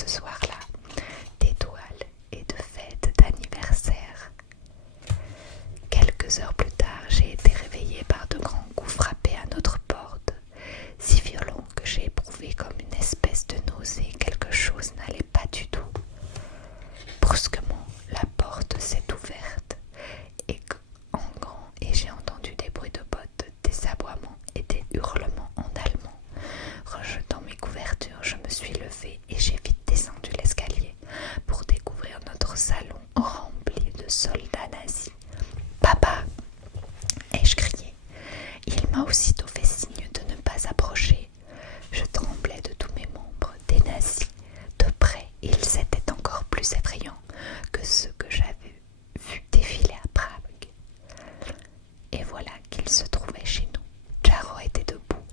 ce soir-là d'étoiles et de fêtes d'anniversaire. Quelques heures plus tard, j'ai été réveillée par de grands coups frappés à notre porte, si violents que j'ai éprouvé comme une espèce de nausée. Quelque chose n'allait pas du tout. Brusquement, la porte s'est ouverte en grand et j'ai entendu des bruits de bottes, des aboiements et des hurlements en allemand. Rejetant mes couvertures, je me suis levée et j'ai vite descendu l'escalier pour découvrir notre salon rempli de soldats nazis. « Papa !» ai-je crié. Il m'a aussitôt fait signe de ne pas approcher. Je tremblais de tous mes membres. Des nazis, de près, ils étaient encore plus effrayants que ceux que j'avais vus défiler à Prague. Et voilà qu'ils se trouvaient chez nous. Jaro était debout,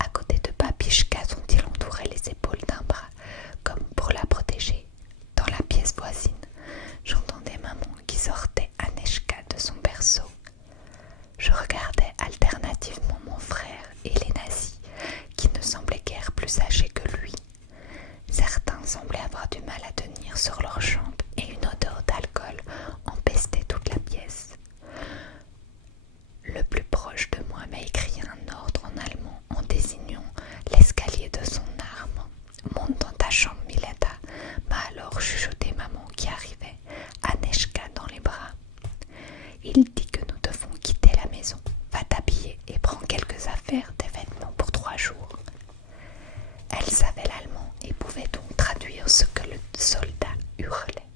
à côté de Babichka dont il entourait les épaules d'un bras, comme pour la protéger. Dans la pièce voisine, j'entendais maman qui sortait Aneshka de son berceau. Je regardais alternativement mon frère et les nazis, qui ne semblaient guère plus âgés que lui. Certains semblaient avoir du mal à tenir sur leurs jambes et une odeur d'alcool empestait toute la pièce. Le plus proche de moi m'a écrit un ordre en allemand en désignant l'escalier de son arme. « Monte dans ta chambre, Mileta » m'a alors chuchoté maman qui arrivait, Aneshka dans les bras. Il dit que nous devons quitter la maison. Va t'habiller et prends quelques affaires, des vêtements pour 3 jours. Elle savait l'allemand et pouvait donc traduire ce que le soldat hurlait.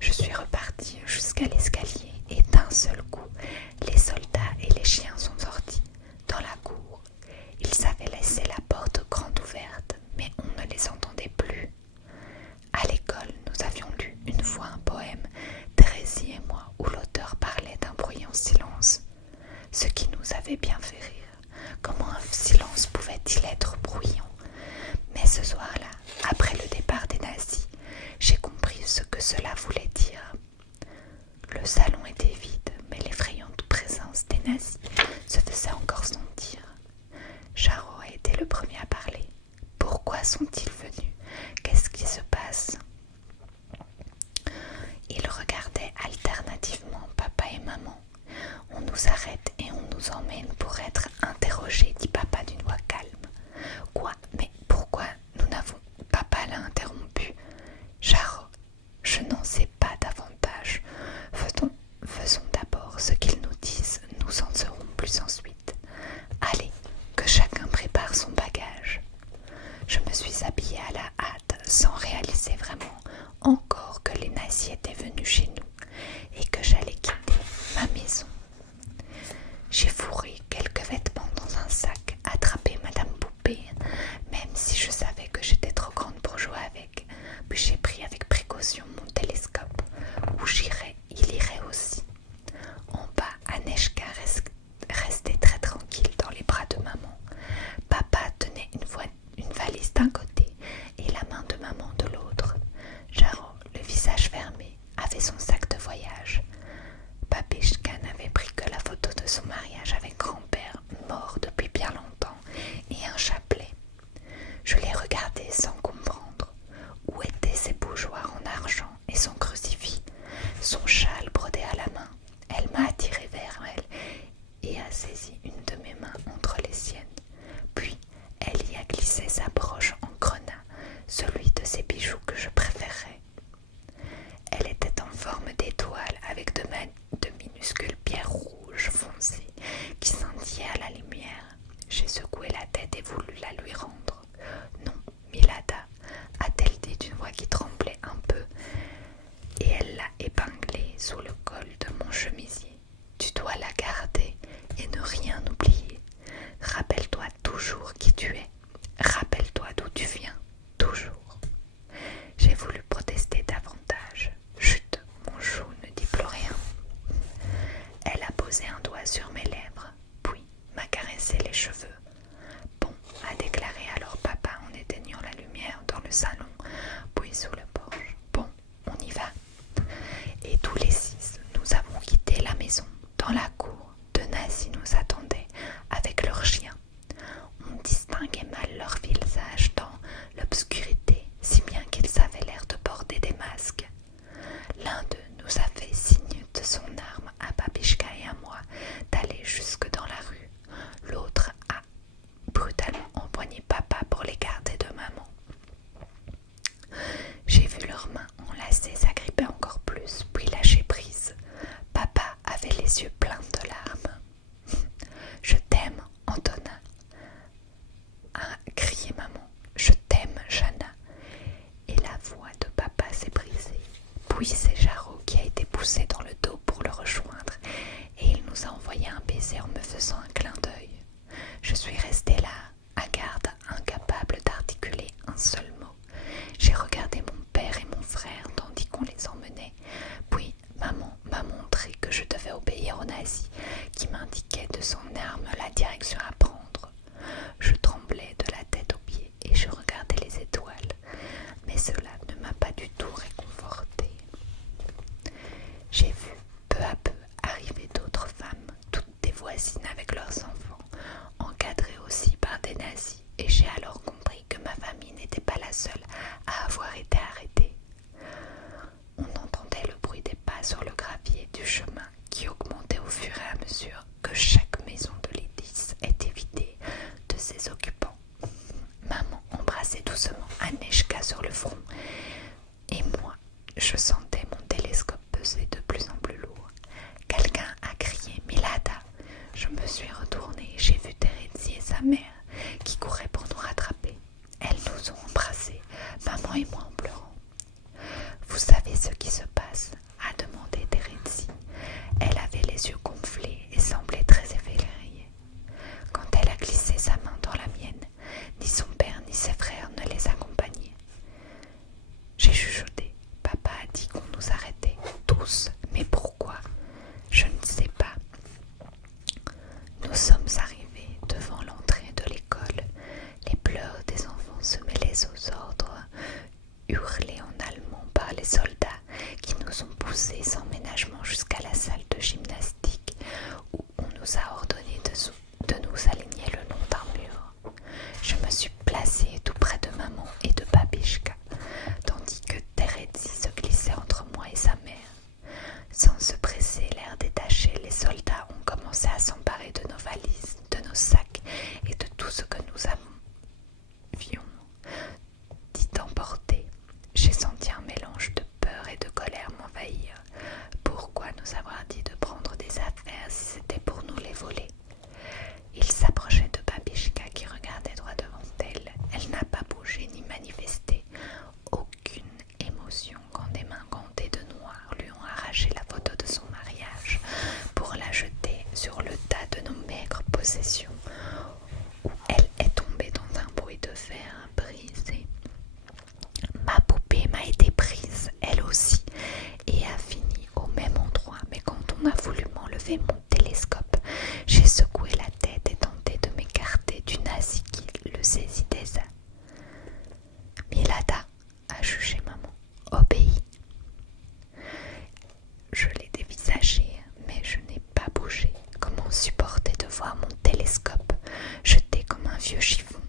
Je suis repartie jusqu'à l'escalier et d'un seul coup, les soldats et les chiens sont sortis dans la cour. Ils avaient laissé la porte grande ouverte, mais on ne les entendait plus. À l'école, nous avions lu une fois un poème, Thérèse et moi, où l'auteur parlait d'un bruyant silence, ce qui nous avait bien fait rire. Comment un silence pouvait-il être bruyant? Mais ce soir-là, après le départ des nazis, j'ai compris ce que cela voulait dire. Le salon était vide, mais l'effrayante présence des nazis se faisait encore sentir. Jaro a été le premier à parler. Pourquoi sont-ils venus? Qu'est-ce qui se passe? Ils regardaient alternativement papa et maman. On nous arrête et on nous emmène pour être interrogés, dit papa d'une voix calme. Oui, c'est Jarot qui a été poussé dans le dos pour le rejoindre et il nous a envoyé un baiser en me faisant un clin d'œil. Je suis restée là, hagarde, incapable d'articuler un seul mot. J'ai regardé mon père et mon frère tandis qu'on les emmenait. Puis maman m'a montré que je devais obéir au nazi qui m'indiquait de son arme la direction à prendre. Je tremblais de la tête aux pieds et je regardais les étoiles, mais cela ne m'a pas du tout réconfortée. J'ai vu peu à peu arriver d'autres femmes, toutes des voisines avec leurs enfants, encadrées aussi par des nazis, et j'ai alors compris que ma famille n'était pas la seule à avoir été arrêtée. On entendait le bruit des pas sur le gravier du chemin qui augmentait au fur et à mesure que chaque maison de l'édifice était vidée de ses occupants. Maman embrassait doucement Aneshka sur le front et moi, je sentais mon télescope peser de plus en plus lourd. Quelqu'un a crié « Milada !» Je me suis retournée et j'ai vu Terezi et sa mère qui couraient pour nous rattraper. Elles nous ont embrassés, maman et moi en pleurant. « Vous savez ce qui se passe ?» a demandé Terezi. Elle avait les yeux gonflés et semblait très éveillée. Quand elle a glissé sa main dans la mienne, ni son père ni ses frères ne les accompagnaient. J'ai chuchoté. Papa a dit qu'on nous arrêtait, tous. Mais pourquoi? Je ne sais pas. Nous sommes arrivés devant l'entrée de l'école. Les pleurs des enfants se mêlaient aux ordres, hurlés en allemand par les soldats qui nous ont poussés sans ménagement jusqu'à la salle de gymnastique où on nous a ordonné de nous aligner le long d'un mur. Je me suis placée tout près de maman et de Babishka, tandis que Terezi se glissait entre moi et sa mère. Sans se presser, l'air détaché, les soldats ont commencé à s'emparer de nos valises, de nos sacs et de tout ce que nous avions dit emporter. J'ai senti un mélange de peur et de colère m'envahir. Pourquoi nous avoir dit de prendre des affaires si c'était pour nous les voler? Il s'approchait de Babishka qui regardait droit devant elle. Elle n'a pas bougé ni manifesté aucune émotion quand des mains gantées de noir lui ont arraché la photo de son mariage pour la jeter sur le tas de nos maigres possessions où elle est tombée dans un bruit de fer brisé. Ma poupée m'a été prise, elle aussi, et a fini au même endroit, mais quand on a voulu m'enlever mon télescope, j'ai secoué la tête et tenté de m'écarter du nazi qui le saisit des ailes. Milada, a jugé maman, obéis. Je l'ai dévisagé, mais je n'ai pas bougé. Comment supporter de voir mon télescope jeté comme un vieux chiffon?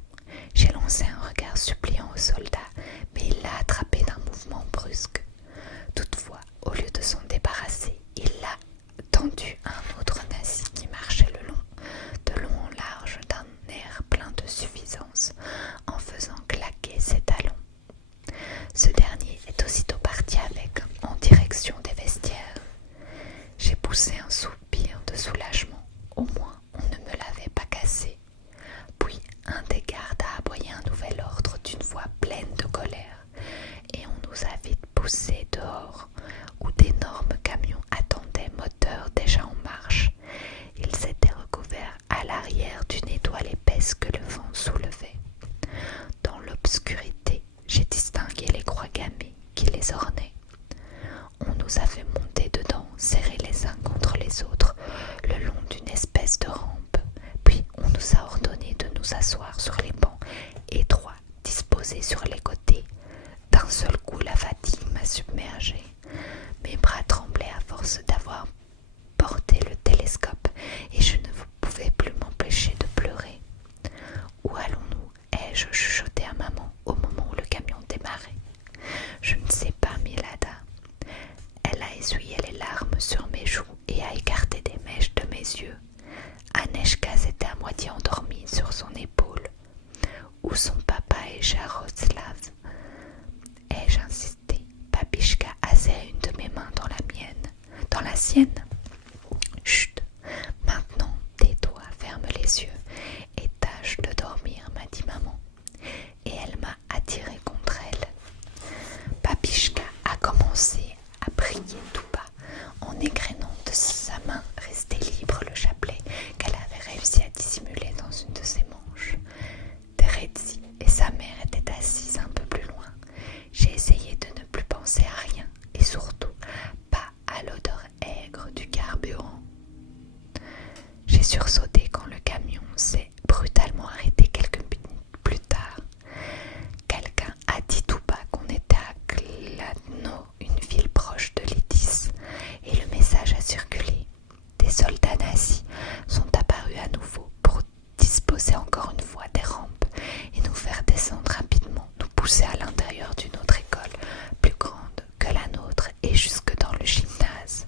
J'ai lancé un regard suppliant au soldat, mais il l'a attrapé d'un mouvement brusque. Toutefois, au lieu de s'en débarrasser, il l'a tendu à un autre nazi qui marchait de long en large d'un air plein de suffisance, en faisant claquer ses talons. Ce dernier est aussitôt parti avec, en direction des vestiaires. J'ai poussé un soupir de soulagement. Au moins, on ne me l'avait pas cassé. Puis, un des gardes a aboyé un nouvel ordre d'une voix pleine de colère, et on nous a vite poussés dehors, où d'énormes camions attendaient, moteurs déjà en marche. Ils étaient recouverts à l'arrière d'une étoile épaisse que le vent soulevait. Dans l'obscurité, j'ai distingué les croix gammées qui les ornaient. On nous a fait monter dedans, serrés les uns contre les autres, le long d'une espèce de rampe. Puis on nous a ordonné de nous asseoir sur les bancs étroits disposés sur les côtés. D'un seul coup, la fatigue m'a submergée. Mes bras tremblaient à force d'avoir porté le télescope et je ne pouvais plus m'empêcher de pleurer. Où allons-nous? Ai-je chuchoté à maman au moment où le camion démarrait. Je ne sais pas, Milada. Elle a essuyé les larmes sur mes joues et a écarté des mèches de mes yeux. Aneshka s'était à moitié endormie sur son épaule. Où sont papa et Jaroslav? Ai-je insisté? Babishka a serré une de mes mains dans la sienne. Chut, maintenant tais-toi, ferme les yeux et tâche de dormir, m'a dit maman. Et elle m'a attiré contre elle. Babishka a commencé à égrenant de sa main restée libre le chapelet qu'elle avait réussi à dissimuler dans une de ses manches. Terezi et sa mère étaient assises un peu plus loin. J'ai essayé de ne plus penser à rien et surtout pas à l'odeur aigre du carburant. J'ai sursauté quand le camion s'est brutalement arrêté quelques minutes plus tard. Quelqu'un a dit tout bas qu'on était à Kladno, une ville proche de Létis, et le message a circulé. Des soldats nazis sont apparus à nouveau pour disposer encore une fois des rampes et nous faire descendre rapidement, nous pousser à l'intérieur d'une autre école plus grande que la nôtre et jusque dans le gymnase.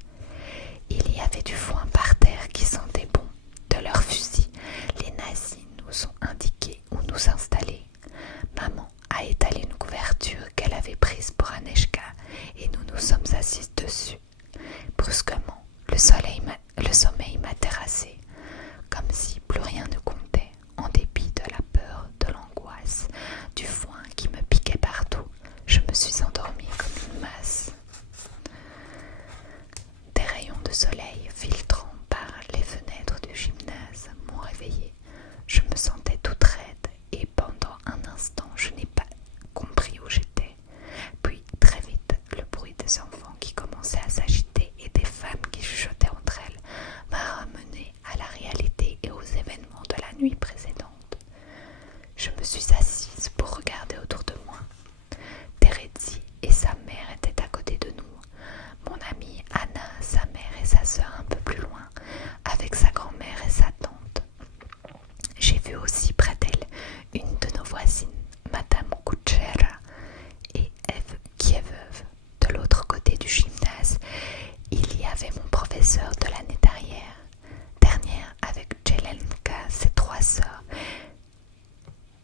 Il y avait du foin par terre qui sentait bon. De leurs fusils, les nazis nous ont indiqué où nous installer. Maman a étalé une couverture qu'elle avait prise pour Aneshka et nous nous sommes assises dessus. Brusquement, le sommeil m'a terrassée, comme si plus rien ne comptait, en dépit de la peur, de l'angoisse, du foin qui me piquait partout. Je me suis endormie comme une masse. Des rayons de soleil filtrant par les fenêtres du gymnase m'ont réveillée. Je me sentais toute raide et pendant un instant je n'ai pas compris où j'étais. Puis très vite, le bruit des enfants qui commençaient à s'agiter et des femmes qui chuchotaient entre elles m'a ramené à la réalité et aux événements de la nuit précédente. Je me suis assise pour regarder autour de moi. Terezi et sa mère étaient à côté de nous. Mon amie Anna, sa mère et sa sœur un peu plus loin, avec sa grand-mère et sa tante. J'ai vu aussi près d'elle une de nos voisines, Madame Kuchera, et Eve, qui est veuve. De l'autre côté du gymnase, il y avait mon professeur de l'année dernière avec Jelenka, ses 3 sœurs,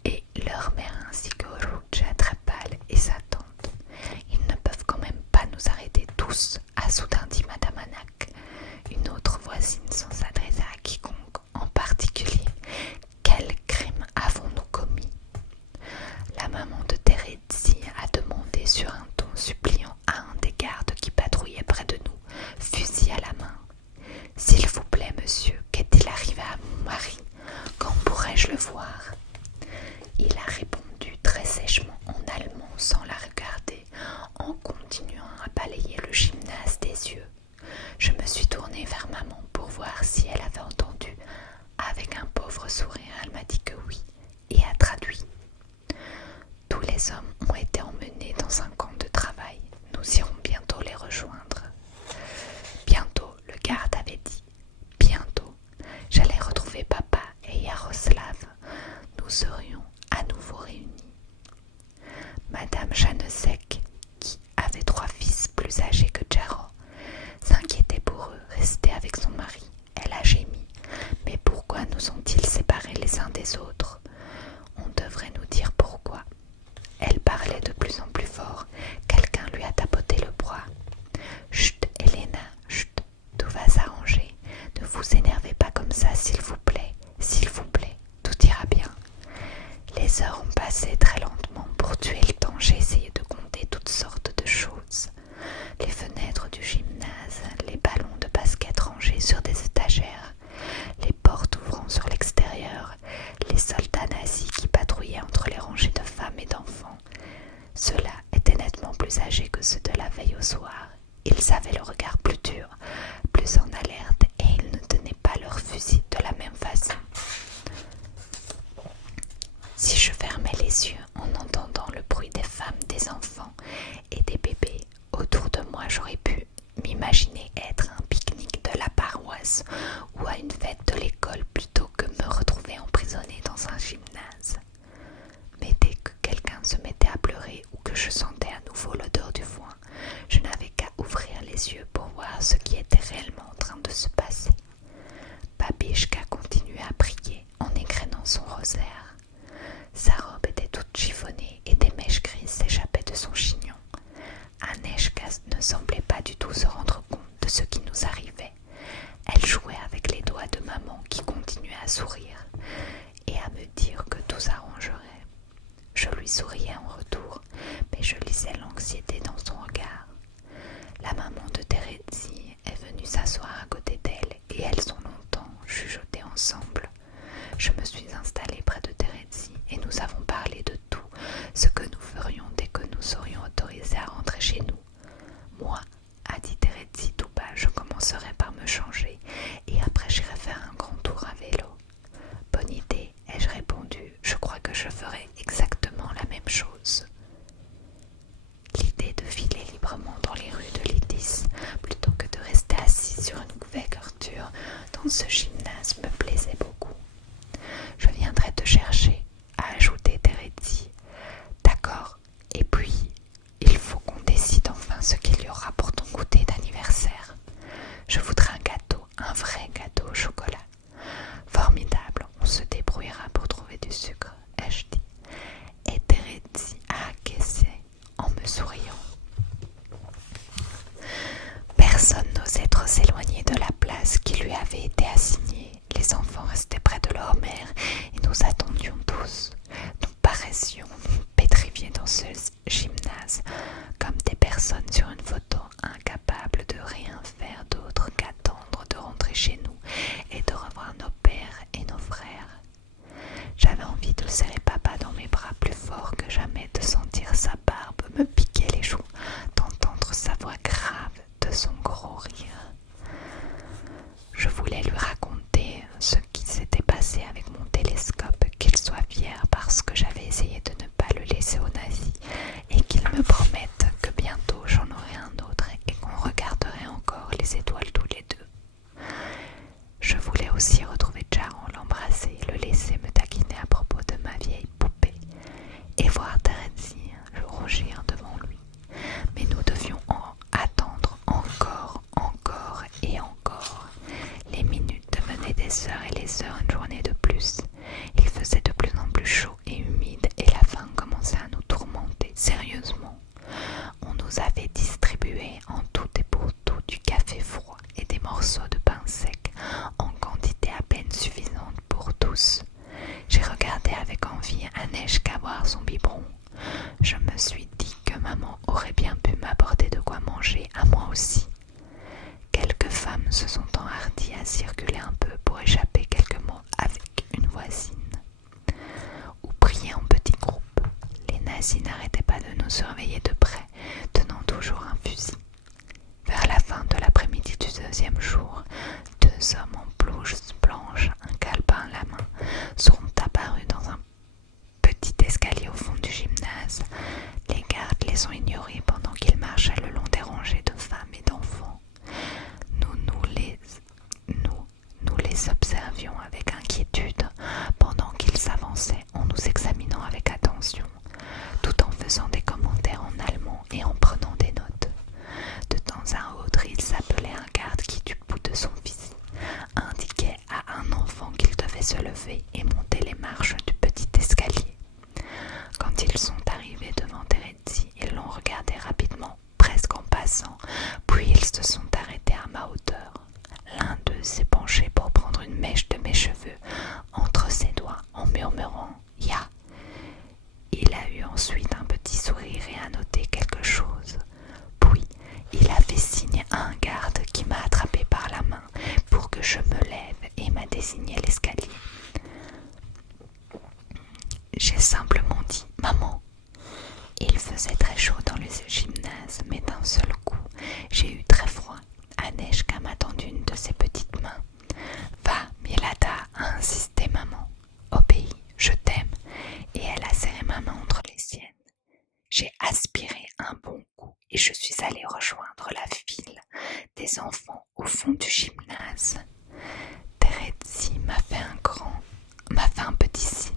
et leur mère ainsi que Ruja très pâle et sa tante. Ils ne peuvent quand même pas nous arrêter tous, a soudain dit Madame Anak, une autre voisine sans s'adresser à quiconque en particulier. Quel crime avons-nous commis? La maman de Terezi a demandé sur un ton suppliant à un des gardes qui patrouillait près de nous, fusil à la main. « S'il vous plaît, monsieur, qu'est-il arrivé à mon mari? Quand pourrais-je le voir ?» Il a répondu très sèchement en allemand sans la regarder, en continuant à balayer le gymnase des yeux. Je me suis tournée vers maman pour voir si elle avait entendu. Avec un pauvre sourire, elle m'a dit que oui et a traduit. Tous les hommes ont été emmenés dans un camp de travail. Nous irons bientôt les rejoindre. Bientôt, le garde avait dit. Bientôt, j'allais retrouver papa et Yaroslav. Nous serions à nouveau réunis. Madame Janesek, qui avait 3 fils plus âgés que Jaro, s'inquiétait pour eux, restait avec son mari. Elle a gémi. Mais pourquoi nous ont-ils séparés les uns des autres? On devrait nous dire pourquoi. Elle parlait de plus en plus fort. Quelqu'un lui a tapoté le bras. Chut, Elena, chut, tout va s'arranger. Ne vous énervez pas comme ça, s'il vous plaît, tout ira bien. Les heures ont passé très lentement. Pour tuer le temps, j'ai essayé de compter toutes sortes de choses. Les fenêtres du gymnase, les ballons de basket rangés sur des étagères, les portes ouvrant sur l'extérieur, les soldats nazis qui patrouillaient entre les rangées de femmes et d'enfants. Ceux-là étaient nettement plus âgés que ceux de la veille au soir. Ils avaient le regard plus dur, plus en alerte, et ils ne tenaient pas leurs fusils de la même façon. Si je fermais les yeux en entendant le bruit des femmes, des enfants et des bébés autour de moi, j'aurais pu m'imaginer être à un pique-nique de la paroisse ou à une fête de l'école plutôt que me retrouver emprisonnée dans un gymnase. Mais dès que quelqu'un se mettait à pleurer ou que je sentais à nouveau l'odeur du foin, je n'avais qu'à ouvrir les yeux pour voir ce qui était réellement en train de se passer. Babishka continuait à prier en égrenant son rosaire. Sa robe était toute chiffonnée et des mèches grises s'échappaient de son chignon. Aneshka ne semblait pas du tout se rendre compte de ce qui nous arrivait. Elle jouait avec les doigts de maman qui continuait à sourire et à me dire que tout s'arrangerait. Je lui souriais en retour, mais je lisais l'anxiété dans son regard. La maman de Terezi est venue dans ce gymnase me plaisait beaucoup. Je viendrai te chercher, a ajouté Terezi. D'accord, et puis il faut qu'on décide enfin ce qu'il y aura pour ton goûter d'anniversaire. Je voudrais un gâteau, un vrai gâteau au chocolat. Formidable, on se débrouillera pour trouver du sucre, ai-je dit. Et Terezi a acquiescé en me souriant. Personne n'osait trop s'éloigner de la place qui lui avait été assignée. Les enfants restaient près de leur mère et nous attendions tous. Nous paraissions pétrifiés dans ce gymnase, comme des personnes sur une photo, incapables de rien faire d'autre qu'attendre de rentrer chez nous et de revoir nos pères et nos frères. J'avais envie de serrer papa dans mes bras plus fort que jamais, de sentir sa barbe me piquer les joues, d'entendre sa voix grave, de son gros rire. Je voulais lui raconter ce qui s'était passé avec mon télescope, qu'il soit fier parce que j'avais essayé de ne pas le laisser aux nazis et qu'il me promette que bientôt j'en aurai un autre et qu'on regarderait encore les étoiles tous les deux. Je voulais aussi retrouver Jaron, l'embrasser, le laisser me taquiner à propos de ma vieille poupée et voir Terezi rougir devant lui. Mais nous devions attendre encore et encore. Les minutes devenaient des heures et les heures une journée de plus. Il faisait de plus en plus chaud et humide et la faim commençait à nous tourmenter sérieusement. On nous avait distribué en tout et pour tout du café froid et des morceaux de pain sec en quantité à peine suffisante pour tous. J'ai regardé avec envie Aneshka boire son biberon. Je me suis dit que maman aurait bien pu m'apporter de quoi manger à moi aussi. Quelques femmes se sont enhardies à circuler un peu pour échapper quelques mots avec une voisine. Ou prier en petits groupes. Les nazis n'arrêtaient pas de nous surveiller de près, tenant toujours un fusil. Vers la fin de l'après-midi du deuxième jour, deux hommes en blouse blanche, un calepin à la main, sont apparus dans un petit escalier au fond du gymnase. Les gardes les ont ignorés pendant qu'ils marchaient le long des rangées de femmes et d'enfants. Nous les observions avec inquiétude pendant qu'ils s'avançaient en nous examinant avec attention, tout en faisant des commentaires en allemand et en prenant des notes. De temps à autre, ils appelaient un garde qui, du bout de son fusil, indiquait à un enfant qu'il devait se lever et monter les marches du petit escalier. Quand ils sont arrivés devant Terezi, ils l'ont regardé rapidement, presque en passant, puis ils se sont arrêtés à ma hauteur. L'un d'eux s'est penché pour prendre une mèche de mes cheveux entre ses doigts en murmurant « Ya ». Il a eu ensuite un petit sourire et a noté quelque chose. Puis il a fait signe à un garde qui m'a attrapé par la main pour que je me lève et m'a désigné l'escalier. J'ai simplement dit « Maman ». Il faisait très chaud dans le gymnase, mais d'un seul coup, j'ai eu très froid. Aneshka m'a tendu une de ses petites mains. « Va, Milada, a insisté maman. Obéis, je t'aime. » Et elle a serré ma main entre les siennes. J'ai aspiré un bon coup et je suis allée rejoindre la file des enfants au fond du gymnase. Terezi m'a fait un petit signe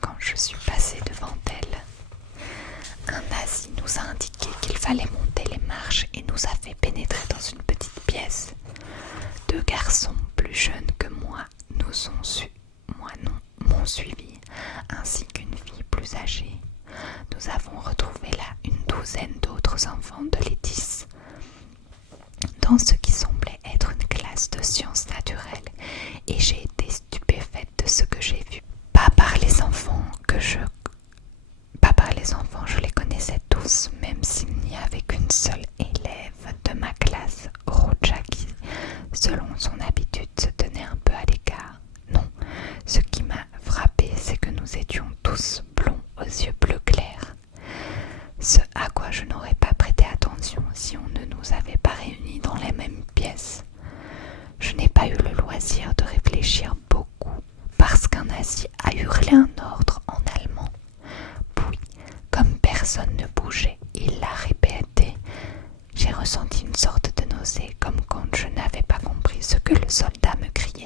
quand je suis passée devant elle. Un nazi nous a indiqué qu'il fallait monter les marches et nous a fait pénétrer dans une petite pièce. Deux garçons plus jeunes que moi m'ont suivi, ainsi qu'une fille plus âgée. Nous avons retrouvé là une douzaine d'autres enfants de l'étis, dans ce qui semblait être une classe de sciences naturelles, et j'ai été stupéfaite de ce que j'ai vu. Pas par les enfants, je les connaissais tous, même s'il n'y avait qu'une seule élève de ma classe, Roja, qui, selon son habitude, se tenait un peu à l'écart. Non, ce qui m'a frappé, c'est que nous étions tous blonds aux yeux bleu clair. Ce à quoi je n'aurais pas prêté attention si on ne nous avait pas réunis dans les mêmes pièces. Je n'ai pas eu le loisir de réfléchir beaucoup parce qu'un nazi a hurlé un ordre en allemand. Puis, comme personne ne bougeait, il l'a répété. J'ai ressenti une sorte de nausée, comme quand je n'avais pas compris ce que le soldat me criait.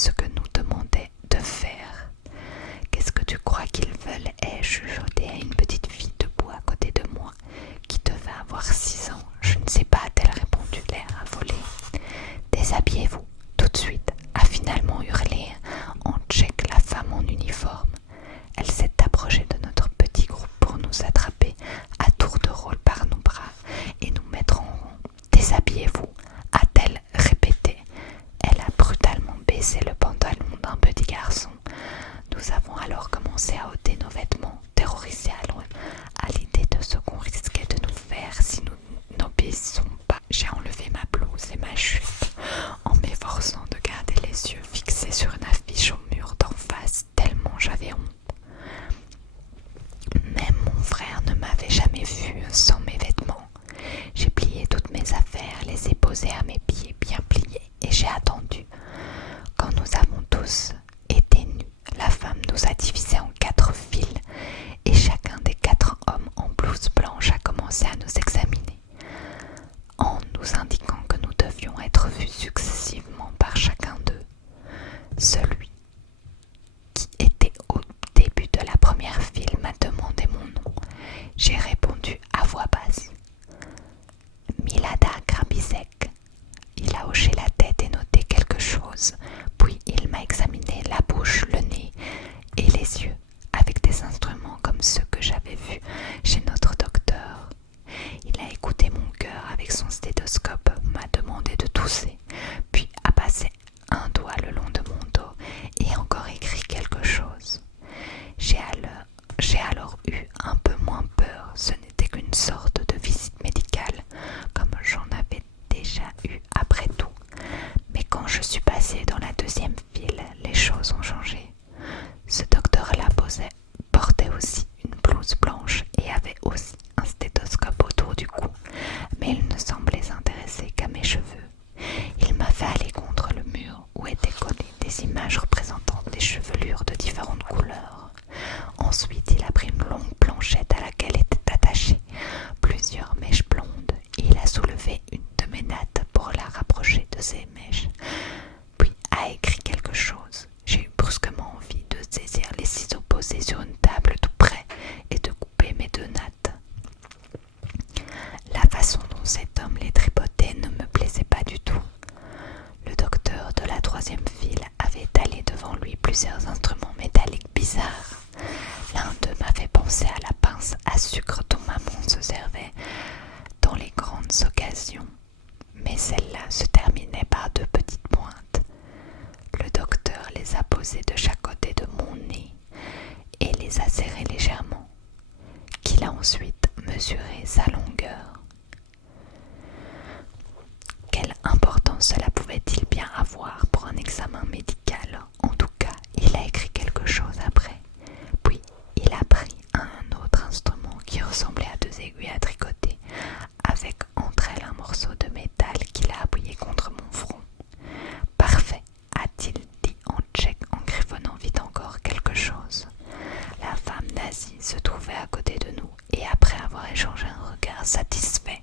ce que nous demandaient de faire. Qu'est-ce que tu crois qu'ils veulent? Ai-je chuchoté à une petite fille debout à côté de moi, qui devait avoir 6 ans. Je ne sais pas, a-t-elle répondu, l'air affolé. Déshabillez-vous, tout de suite, a finalement hurlé en tchèque la femme en uniforme. Elle s'est approchée de notre petit groupe pour nous attraper à tour de rôle par nos bras et nous mettre en rond. Déshabillez-vous, a-t-elle répété. Elle a brutalement baissé le pantalon d'un petit garçon. Nous avons alors commencé à ôter nos vêtements, terrorisés à l'idée de ce qu'on risquait de nous faire si nous n'obéissons pas. J'ai enlevé ma blouse et ma jupe en m'efforçant de garder les yeux fixés sur une affiche au mur d'en face, tellement j'avais honte. Même mon frère ne m'avait jamais vue sans mes vêtements. J'ai plié toutes mes affaires, les ai posées à mes pieds bien pliés et j'ai attendu. Quand nous avons tous été nus, la femme nous a divisés en 4 files et chacun des 4 hommes en blouse blanche a commencé à nous examiner, en nous indiquant que nous devions être vus successivement par chacun d'eux. Celui qui était au début de la première file m'a demandé mon nom. J'ai répondu à voix basse. Milada Grabizek. Il a hoché la tête et noté quelque chose, puis il m'a examiné la bouche, le nez et les yeux avec des instruments comme ceux que j'avais vus chez notre docteur. Il a écouté mon cœur avec son stéthoscope, m'a demandé de tousser, puis a passé un doigt le long de mon dos et encore écrit quelque chose. J'ai alors eu un peu moins peur, ce n'était qu'une sorte de visite médicale, comme j'en avais déjà eu après tout. Mais quand je suis passée dans la deuxième file, les choses ont changé. Ce docteur-là portait aussi une blouse blanche et avait aussi un stéthoscope autour du cou, mais il ne semblait s'intéresser qu'à mes cheveux. Il m'a fait aller contre le mur où étaient collées des images représentant des chevelures de différentes couleurs. Ensuite, il a pris une longue planchette à laquelle étaient attachées plusieurs mèches blondes et il a soulevé une de mes nattes pour la rapprocher de ses mèches, puis a écrit quelque chose. J'ai eu brusquement envie de saisir les ciseaux posés sur une table tout près et de couper mes 2 nattes. La façon dont cet homme les tripotait ne me plaisait pas du tout. Le docteur de la 3e file avait étalé devant lui plusieurs instruments métalliques bizarres. L'un d'eux m'avait pensé à la pince à sucre dont maman se servait dans les grandes occasions, mais celle-là se terminait par 2 petites pointes. Le docteur les a posées de chaque côté de mon nez et les a serrées légèrement, qu'il a ensuite mesuré sa longueur. Quelle importance cela pouvait-il bien avoir pour un examen médical? En tout cas, il a écrit quelque chose après. Puis, il a pris un autre instrument qui ressemblait à 2 aiguilles à tricoter, avec entre elles un morceau de métal qu'il a appuyé contre mon front. « Parfait !» a-t-il dit en tchèque en griffonnant vite encore quelque chose. La femme nazie se trouvait à côté de nous et après avoir échangé un regard satisfait,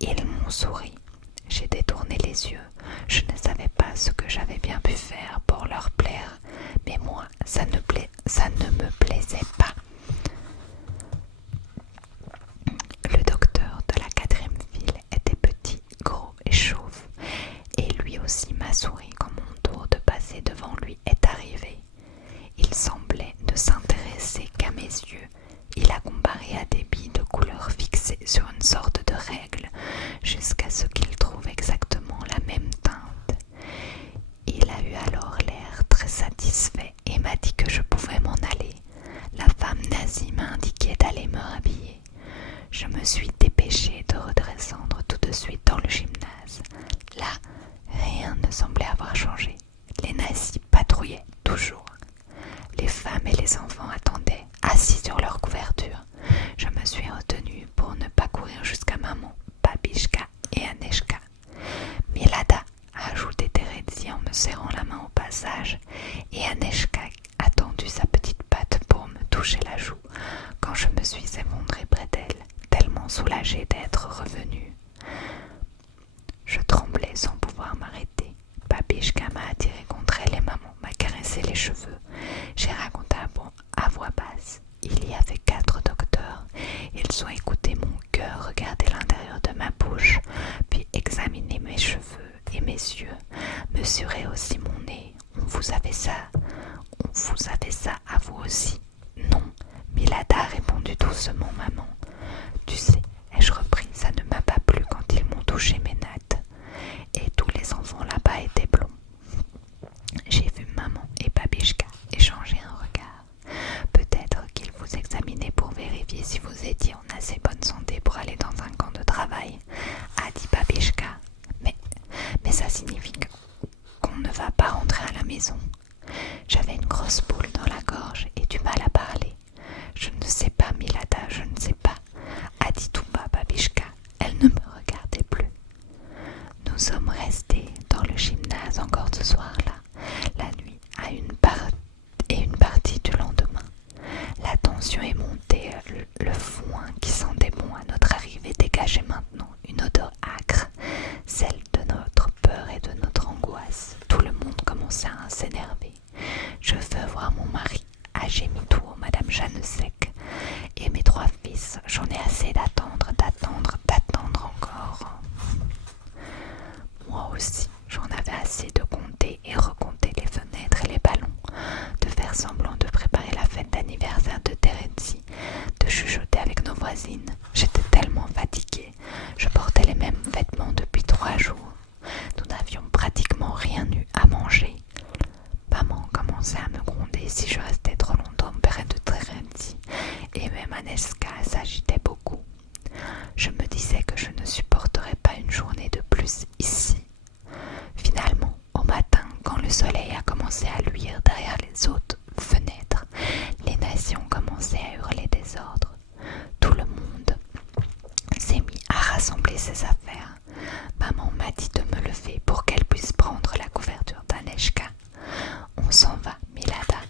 ils m'ont souri. J'ai détourné les yeux. Je ne savais pas ce que j'avais bien pu faire pour leur plaire, mais moi, ça ne me plaisait pas. Le docteur de la 4e file était petit, gros et chauve, et lui aussi m'a souri quand mon tour de passer devant lui est arrivé. Il semblait ne s'intéresser qu'à mes yeux. Il a comparé à des billes de couleur fixées sur une sorte de règle, jusqu'à ce qu'il trouve exactement la même teinte. Il a eu alors l'air très satisfait et m'a dit que je pouvais m'en aller. La femme nazie m'a indiqué d'aller me rhabiller. Je me suis dépêchée de redescendre tout de suite dans le gymnase. Là, rien ne semblait avoir changé. Les nazis patrouillaient toujours. Les femmes et les enfants attendaient, assis sur leur couverture. Je me suis retenue pour ne pas courir jusqu'à maman, Babishka et Aneshka. Milada, a ajouté Terezy en me serrant la main au passage, et Aneshka a tendu sa petite patte pour me toucher la joue quand je me suis effondrée près d'elle, tellement soulagée d'être revenue. Je tremblais sans pouvoir m'arrêter. Babishka m'a attirée contre elle et m'a vous avez ça à vous aussi. Non, Milada a répondu doucement, maman. Tu sais, ai-je repris, ça ne m'a pas plu quand ils m'ont touché mes nattes. Et tous les enfants là-bas étaient blonds. J'ai vu maman et Babichka échanger un regard. Peut-être qu'ils vous examinaient pour vérifier si vous étiez en assez bonne santé pour aller dans un camp de travail, a dit Babichka. Mais ça signifie qu'on ne va pas rentrer à la maison. J'avais une grosse boule dans la gorge et du mal à parler. Je ne sais pas, Milada, je ne sais pas, a dit tout bas Babichka. Elle ne me regardait plus. Nous sommes restés dans le gymnase encore ce soir-là, la nuit et une partie du lendemain. La tension est montée, le foin qui sentait bon à notre arrivée dégageait maintenant une odeur âcre, celle de notre peur et de notre angoisse. Tout le monde commençait à s'énerver. Je veux voir mon mari, a gémi tout haut Madame Jeannesec. Et mes 3 fils, j'en ai assez d'attendre encore. Moi aussi, j'en avais assez de compter et recompter les fenêtres et les ballons, de faire semblant de préparer la fête d'anniversaire de Terenzi, de chuchoter avec nos voisines. J'étais tellement fatiguée, je portais les mêmes vêtements depuis 3 jours. Nous n'avions pratiquement rien eu à manger. Maman commençait à me gronder si je restais trop longtemps près de Terenzi, et même Aneska s'agitait beaucoup. Je me disais que je ne supporterais pas une journée de plus ici. Finalement, au matin, quand le soleil a commencé à luire derrière les hautes fenêtres, les nazis ont commencé à hurler des ordres. Tout le monde s'est mis à rassembler ses affaires. Maman m'a dit de me lever pour qu'elle puisse prendre la couverture d'Aneshka. On s'en va, Milada.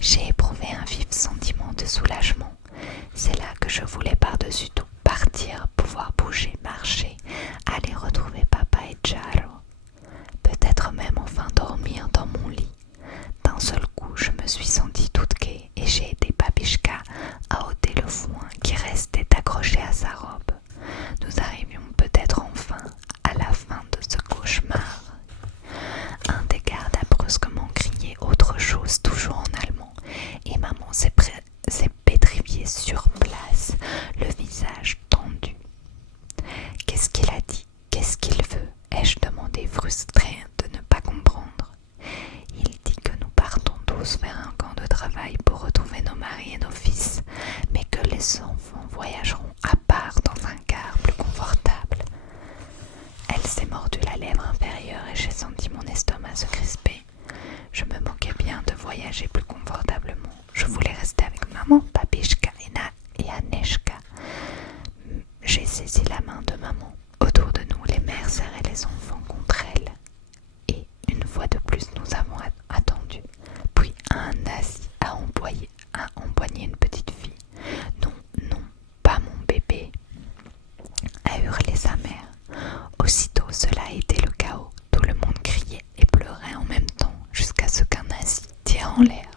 J'ai éprouvé un vif sentiment de soulagement. C'est là que je voulais par-dessus tout partir, pouvoir bouger, marcher, aller retrouver papa et Jaro. Peut-être même enfin dormir dans mon lit. D'un seul coup, je me suis sentie toute gaie et j'ai aidé Babichka à ôter le foin qui restait accroché à sa robe. Nous arrivions peut-être enfin à la fin de ce cauchemar. Un des gardes a brusquement crié autre chose, toujours en allemand, et maman s'est pétrifiée sur place, le visage tendu. Qu'est-ce qu'il a dit? Qu'est-ce qu'il veut? Ai-je demandé, frustrée de ne pas comprendre. Il dit que nous partons tous vers un camp de travail pour retrouver nos maris et nos fils, mais que les enfants voyageront à part dans un car plus confortable. Elle s'est mordue la lèvre inférieure et j'ai senti mon estomac se crisper. Je me moquais bien de voyager plus confortablement. Je voulais rester avec maman, Babichka et Aneshka. J'ai saisi la main de maman. Autour de nous, les mères serraient les enfants contre elle. Et une fois de plus, nous avons attendu. Puis un nazi a empoigné une petite fille. Non, non, pas mon bébé, a hurlé sa mère. Aussitôt, cela a été le chaos. Tout le monde criait et pleurait en même temps jusqu'à ce qu'un nazi tire en l'air.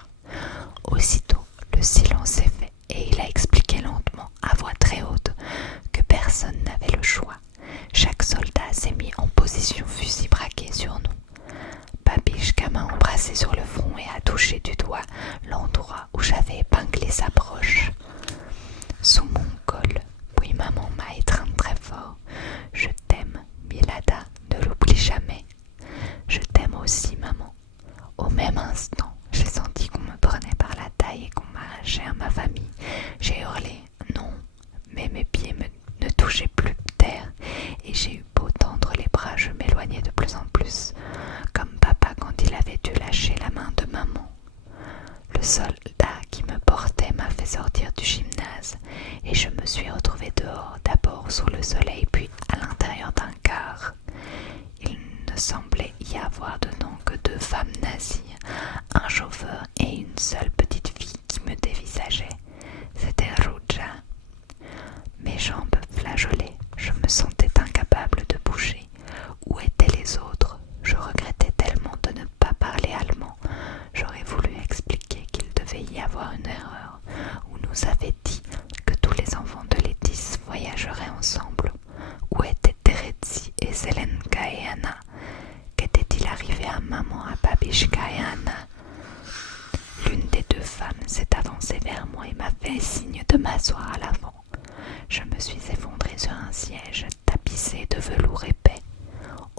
Aussitôt, le silence s'est fait et il a expliqué lentement, à voix très haute, que personne n'avait le choix. Chaque soldat s'est mis en position, fusil braqué sur nous. Babichka m'a embrassé sur le front et a touché du doigt l'endroit où j'avais épinglé sa broche. Sous mon col, puis maman m'a étreinte très fort. Je t'aime, Milada, ne l'oublie jamais. Je t'aime aussi, maman. Au même instant, j'ai senti qu'on me prenait par la taille et qu'on m'arrachait à ma famille. J'ai hurlé non, mais mes pieds ne touchaient plus terre et j'ai eu beau tendre les bras, je m'éloignais de plus en plus, comme papa quand il avait dû lâcher la main de maman. Le soldat qui me portait m'a fait sortir du gymnase et je me suis retrouvée dehors, d'abord sous le soleil puis à l'intérieur d'un car. Il ne semblait y avoir dedans que 2 femmes nazies, un chauffeur et une seule petite fille qui me dévisageait. C'était Ruja fait signe de m'asseoir à l'avant. Je me suis effondrée sur un siège tapissé de velours épais.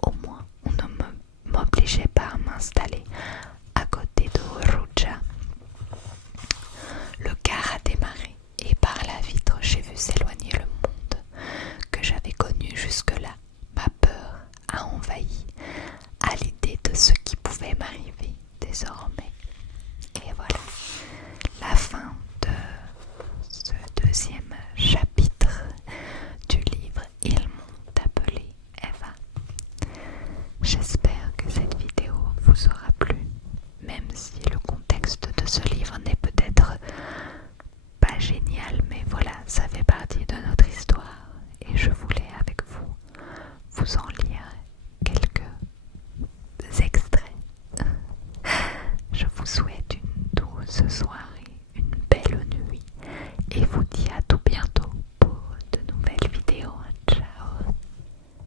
Au moins, on ne m'obligeait pas à m'installer à côté de Ruja. Le car a démarré et par la vitre, j'ai vu s'éloigner le monde que j'avais connu jusque-là. Ma peur a envahi à l'idée de ce qui pouvait m'arriver désormais. Et voilà, la fin de ce deuxième chapitre du livre Ils m'ont appelé Eva. J'espère que cette vidéo vous aura plu, même si le contexte de ce livre n'est peut-être pas génial, mais voilà, ça fait partie de notre histoire et je voulais avec vous en lire quelques extraits. Je vous souhaite une douce soirée